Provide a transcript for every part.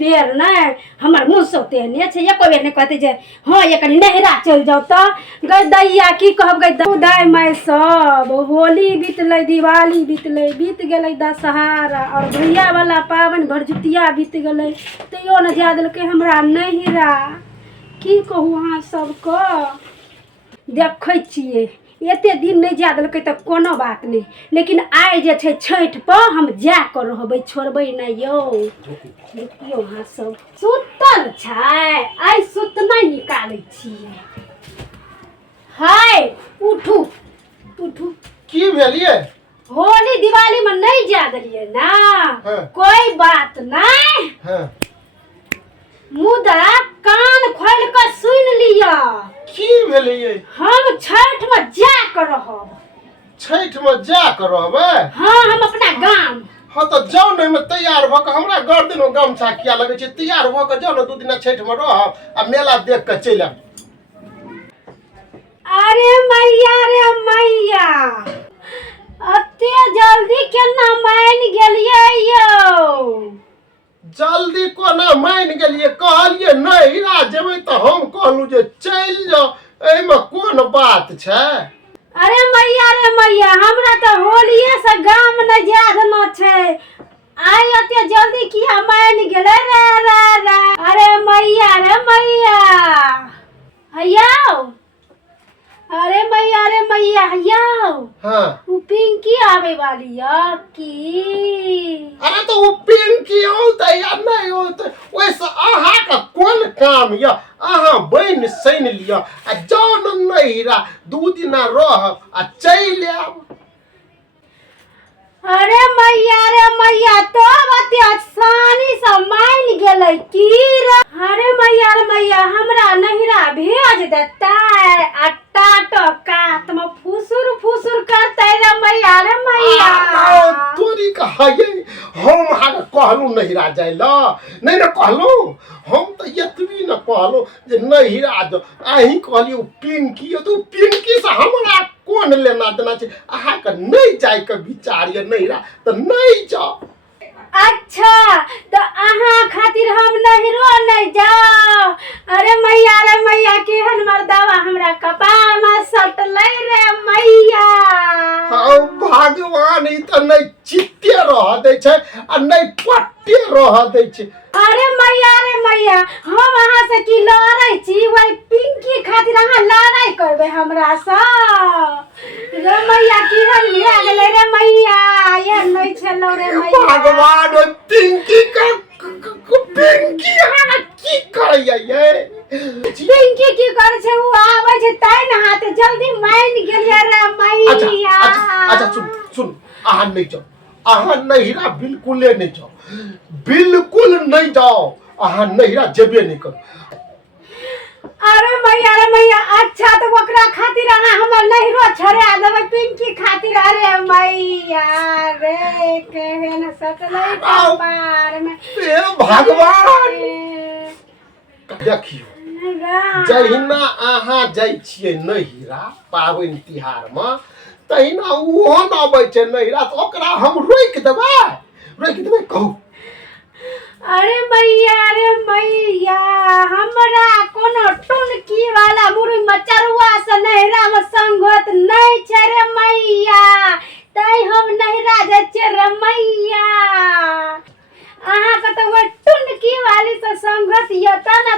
बेर नहीं हमार मुँह सोते नहीं छे एको बेर नहीं कहते जे हाँ ये कनी नहरा चल जाओ तो गई दैया की कहब गई दाय मैं सब होली बीतले दिवाली बीतले बीत गए दशहरा और भैया वाला पावन भरजुतिया बीत गए तैयो न जा दिलके हमरा नहिरा की कहू अहाँ सबको देखै छियै एते दिन नहीं जा दिलकै तऽ कोनो बात नहीं लेकिन आइ जे छै छठ पर हम जा कर रहबै छोड़बै नहीं यो देखियो अहाँ सब सुतल छै आइ सुत नहीं निकालै छियै हाय उठू उठू की भेलिए होली दिवाली में नहीं जा दिलिए ना हाँ। कोई बात नहीं हाँ मुदा कान खोल कर सुन लिया की भेलिए हम छठ में जा कर रहब छठ में जा कर रहबै हाँ हम अपना गांव हाँ तो जाओ नहीं में तैयार भ के हमरा घर दिन गमछा किया लगे छै तैयार भ के जाओ ना 2 दिन छठ में रहब आ मेला देख के चलि आब अरे मैया अते जल्दी केना मान गेलिए यो जल्दी कोना मान गेलिए कहलिए नहीं रा जेबै तो हम कहलू जे चल जाओ एमे कोन बात छै अरे मैया हमरा तो होलिये से गांव में नहीं जा देना छै आई अते जल्दी किया मान गेले रे अरे मैया हयौ अरे मैया हयौ हाँ उ पिंकी आवे वाली या की अरे तो वो पिंकी होता या नहीं होता वैसे आहा का कौन काम या आहा बन सैन लिया आ जाओ न नहीं रा 2 दिन रह आ चल आब अरे मैया तो अते आसानी से मान गेलै की रे अरे मैया हमरा नहिरा भेज देता आ टाटो कात में फुसुर करते रे मैया तोरी का है हम हां कहलू नहीं रा जाय ल नहीं न कहलू हम तो यतवी न कहलू जे नहीं रा जो आही कहलियो पिंकी तो पिंकी से हमरा कौन लेना देना छै आहा के नहीं जाय के विचार ये नहीं रा तो नहीं जाओ अच्छा तो अहाँ खातिर हम नहिरो नहीं जाओ अरे मैया केहन मर्दावा हमरा कपार में सटलै रे मैया हाँ भगवान ई तो नहीं चित्ते रह दे छै आ नहीं पट्टे रह दे छै अरे मैया हम अहाँ से की लड़ै छी वही पिंकी खातिर अहाँ लड़ाई करबे हमरा से रे मैया केहन भए गेलै रे मैया ये नहीं छलो रे मैया भगवान पिंकी का पिंकी अहाँ की करैया ये पिंकी की करे छै उ आबै छै तै न हाथ जल्दी मान गेलिए रे मैया अच्छा सुन अहाँ नहीं जाओ अहाँ नहिरा बिल्कुल नहीं जाओ बिल्कुल नहीं जाओ अहाँ नहिरा जेबे नहीं करो अरे मैया अच्छा तो ओकरा खातिर अहाँ हमर नहिरो छोड़ा देबै पिंकी खातिर अरे मैया रे केहन सटलै कपार में हे भगवान देखियो जहिना अहाँ जाइ छियै नहिरा पाबनि तिहार में तहिना ओहो न अबै छै नहिरा तो ओकरा हम रोक देबै कहू अरे मैया हमरा कोनो टुनकी वाला मुरी मचरुआ से नहिरा में संगत नहीं छै रे मैया तै हम नहिरा जाइ छियै रे मैया अहाँ के तो वो टुनकी वाली से संगत ये त न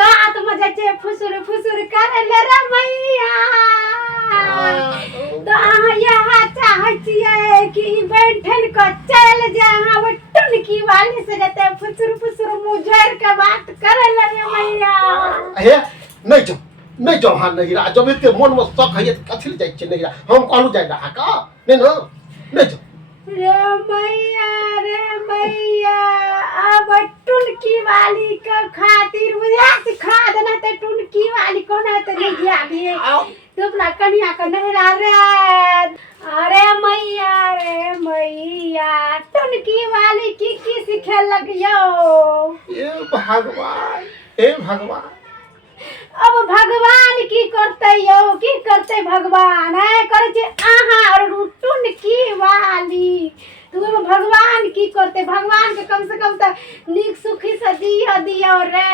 कात में जाइ छै फुसुर करे ले रे मैया तो अहाँ यहाँ चाहै छियै कि बैठन के चल जाए अहाँ वो टुनकी वाली से जते फुसुर मुँह जोड़ के बात करे ले रे मैया हे नहीं जाओ हाँ नहिरा जब एते मन में शक है कथि ले जाइ छै नहिरा हम कहलू जाय रहा का नहीं जाओ रे मैया अब टुनकी वाली के खातिर मुझे सिखा देना ते टुनकी वाली कौन है तो नहीं जाबी तुमरा कन्या का नहरा रे अरे मैया टुनकी वाली की सिखे लगियो हे भगवान अब भगवान की करते भगवान है करे छे आहा और टुनकी वाली तू भगवान की करते भगवान के कम से कम तो नीक सुखी से दियो रे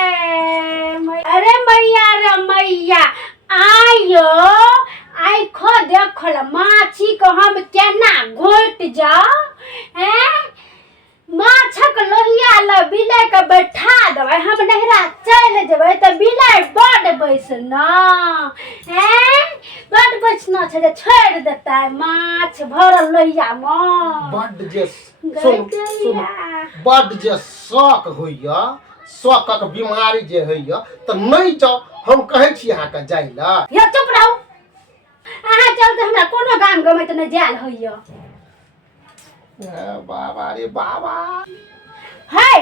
अरे मैया रे मैया आयो आई खो देखल माछी को हम केना घोट जाओ हैं माछक लोहिया ल बिलाइ के बैठा देबै हम नहरा चल जेबै त बिलाइ बड बैसना हैं बड बैसना छै जे छोड़ देतै माछ भरल लोहिया में बड जे सुन बड जे शौक होइया शौकक बीमारी जे होइया त नहीं जाओ हम कहै छी अहाँ के जाय ला या चुप रहू अहाँ चलते हमरा कोनो गाम गमे त नहीं जायल होइया बाबा रे बाबा है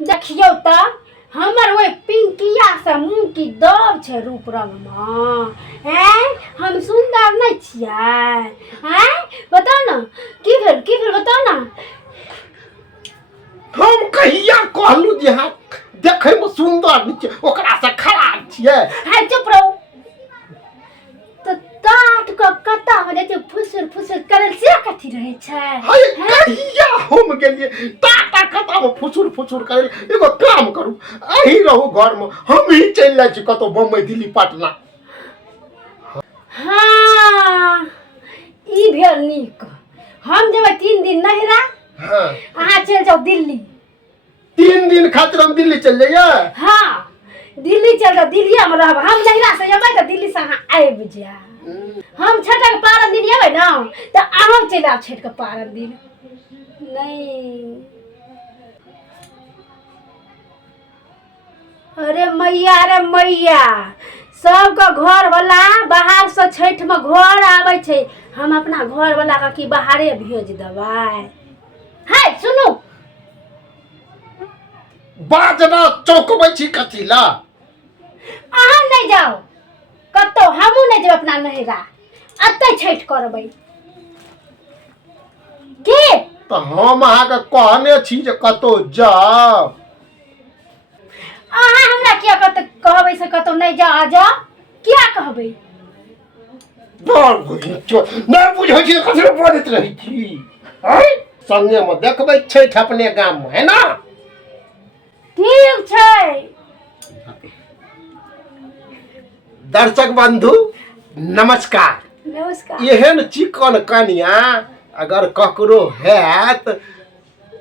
देखियो त हमर ओए पिंकिया से मुंह की दब छे रूप रंग में हैं हम सुंदर नहीं छियै हैं बताओ ना की भेल बताओ ना हम कहिया कहलू जे हाँ देखे में सुंदर नहीं छै ओकरा से खराब छियै है चुप रहो तो टाट को कता हो जाते फुसुर करल से कथी रहे छै हाय कहिया हम गेलिए टाटा कता में फुसुर करे एगो काम करू अही रहू घर में हम ही चल जाय छी कतो बम्बई दिल्ली पटना हाँ ई भेल नीक हम जेबै 3 दिन नहिरा हां अहाँ चल जाओ दिल्ली 3 दिन खातिर हम दिल्ली चल जाइए हाँ दिल्ली चल जाओ दिल्ली में रहब हम नहिरा से जेबै त दिल्ली से अहाँ आबि जा हम छठक पारन दिन एबै ना त अहाँ चल आब छठ के पारन दिन नहीं अरे मैया सबके घर वाला बाहर से छठ में घर आवे छै हम अपना घर वाला के की बाहरे भेज देबै है सुनू बाजना चौकबै छी कथी ला अहाँ नहीं जाओ कतो हमू नहीं जेब अपना नहिरा अतै छठ करबै के त हम अहाँ के कहने छी जे कतो जाओ अहाँ हमरा किया कहबै से कतो नहीं जा क्या कहबै डर बुझियो नहीं बुझै छी कथि बोलैत रहै छी हैं संगे में देखबै छठ अपने गाम में है ना ठीक छै दर्शक बंधु नमस्कार नमस्कार एहन चिकन कनिया अगर ककरो हैत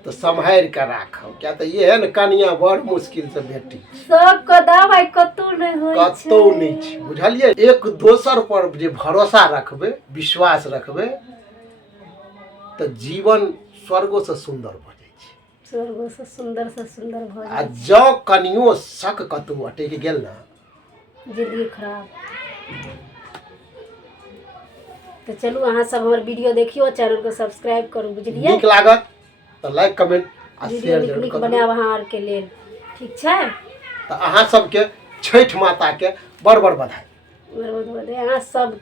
तो संभाल के राखब क्या तो एहन कनिया बड़ मुश्किल से भेटी सब के दवाई कतो नहीं होय छै कतो नहीं छै बुझलिए एक दोसर पर जे भरोसा रखबे विश्वास रखबे तो जीवन स्वर्गो से सुंदर भ जाय छै स्वर्गो से सुंदर भ आ जाय जौ कनियो शक कतौ अटक गेल ना जिंदगी खराब तो चलू अहाँ सब हमर वीडियो देखियो चैनल को सब्सक्राइब करू बुझलिए नीक लागत तो लाइक कमेंट आ वीडियो शेयर जरूर नीक करू बनाब अहाँ आर के लेल ठीक छै तो अहाँ सबके छठ माता के बड़ बड़ बधाई अहाँ सब